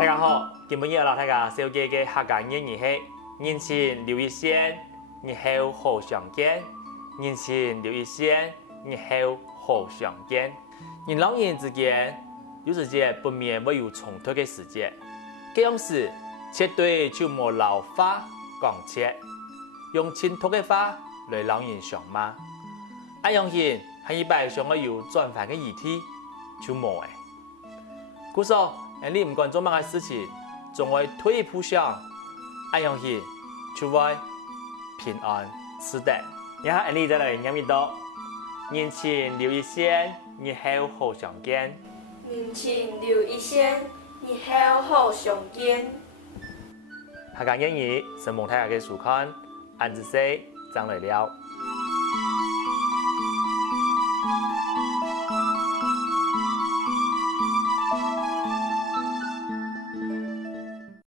大家好，今日要大家小姐嘅客家谚语係：人前留一線，日後好相見；人前留一線，日後好相見。人老人之間有時間不免會有衝突嘅時節，這樣時絕對就冇老話講切，用親tou嘅話來老人相罵。這樣人係一般上會有轉換嘅議題，就冇誒。故說，你唔管做乜嘅事情，總會退一步想，這樣人就會平安自得。然後你再來念一道：人前留一線，日後好相見。人前留一線，日後好相見。客家谚語是蒙大家嘅收看，安子說講來了。